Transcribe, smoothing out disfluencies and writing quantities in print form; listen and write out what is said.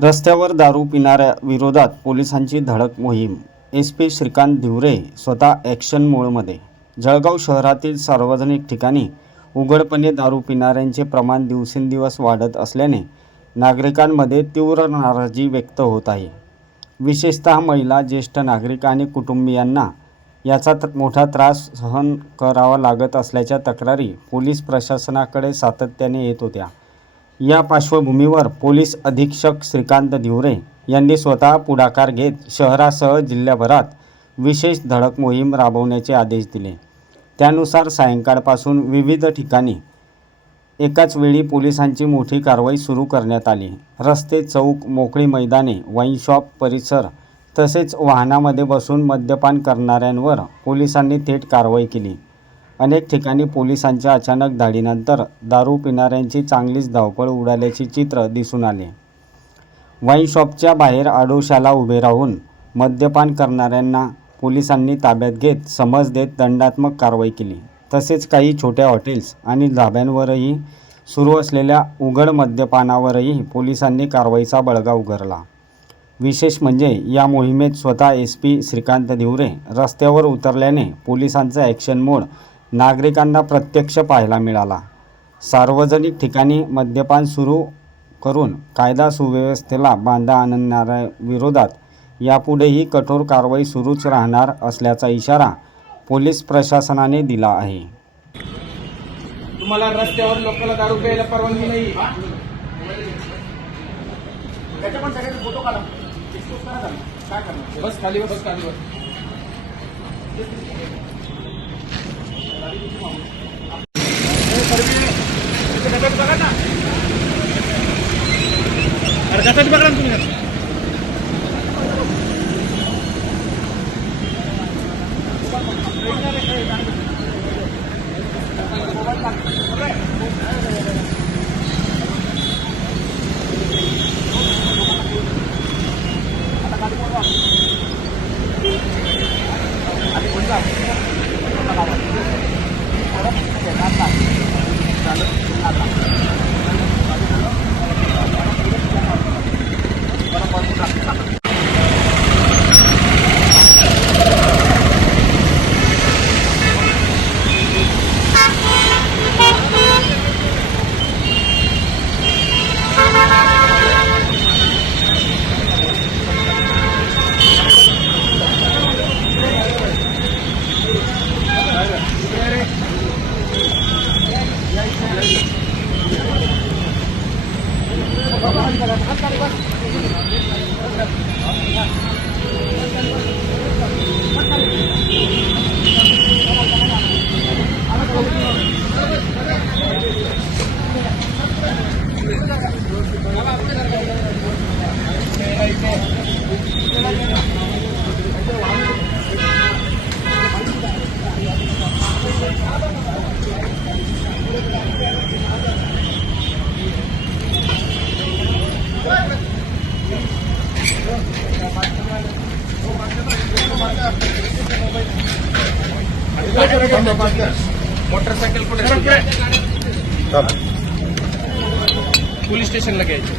रस्त्यावर दारू पिणाऱ्या विरोधात पोलिसांची धडक मोहीम. SP श्रीकांत धिवरे स्वतः ॲक्शन मोडमध्ये. जळगाव शहरातील सार्वजनिक ठिकाणी उघडपणे दारू पिणाऱ्यांचे प्रमाण दिवसेंदिवस वाढत असल्याने नागरिकांमध्ये तीव्र नाराजी व्यक्त होत आहे. विशेषतः महिला, ज्येष्ठ नागरिक आणि कुटुंबियांना याचा मोठा त्रास सहन करावा लागत असल्याच्या तक्रारी पोलीस प्रशासनाकडे सातत्याने येत होत्या. या पार्श्वभूमीवर पोलीस अधीक्षक श्रीकांत धिवरे यांनी स्वतः पुढाकार घेत शहरासह जिल्ह्याभरात विशेष धडक मोहीम राबवण्याचे आदेश दिले. त्यानुसार सायंकाळपासून विविध ठिकाणी एकाच वेळी पोलिसांची मोठी कारवाई सुरू करण्यात आली. रस्ते, चौक, मोकळी मैदाने, वाईन शॉप परिसर तसेच वाहनामध्ये बसून मद्यपान करणाऱ्यांवर पोलिसांनी थेट कारवाई केली. अनेक ठिकाणी पोलिसांच्या अचानक धाडीनंतर दारू पिणाऱ्यांची चांगलीच धावपळ उडाल्याचे चित्र दिसून आले. वाईन शॉपच्या बाहेर आडोशाला उभे राहून मद्यपान करणाऱ्यांना पोलिसांनी ताब्यात घेत समज देत दंडात्मक कारवाई केली. तसेच काही छोट्या हॉटेल्स आणि धाब्यांवरही सुरू असलेल्या उघड मद्यपानावरही पोलिसांनी कारवाईचा बळगा उगारला. विशेष म्हणजे या मोहिमेत स्वतः SP श्रीकांत धिवरे रस्त्यावर उतरल्याने पोलिसांचा ॲक्शन मोड नागरिकांना प्रत्यक्ष पाहायला मिळाला. सार्वजनिक ठिकाणी मद्यपान सुरू करून कायदा सुव्यवस्थेला बाधा आणणाऱ्या विरोधात यापुढेही कठोर कारवाई सुरूच राहणार असल्याचा इशारा पोलीस प्रशासनाने दिला आहे. तुम्हाला रस्त्यावर लोकांना दारू प्यायला परवानगी नाही. फोटो काढा. काय करणार? बस खाली बस खाली बस. बघा ना, अर्ध्यातच बघा ना तुम्ही. मोटरसायकल कुठे? पोलीस स्टेशनला घ्यायचं.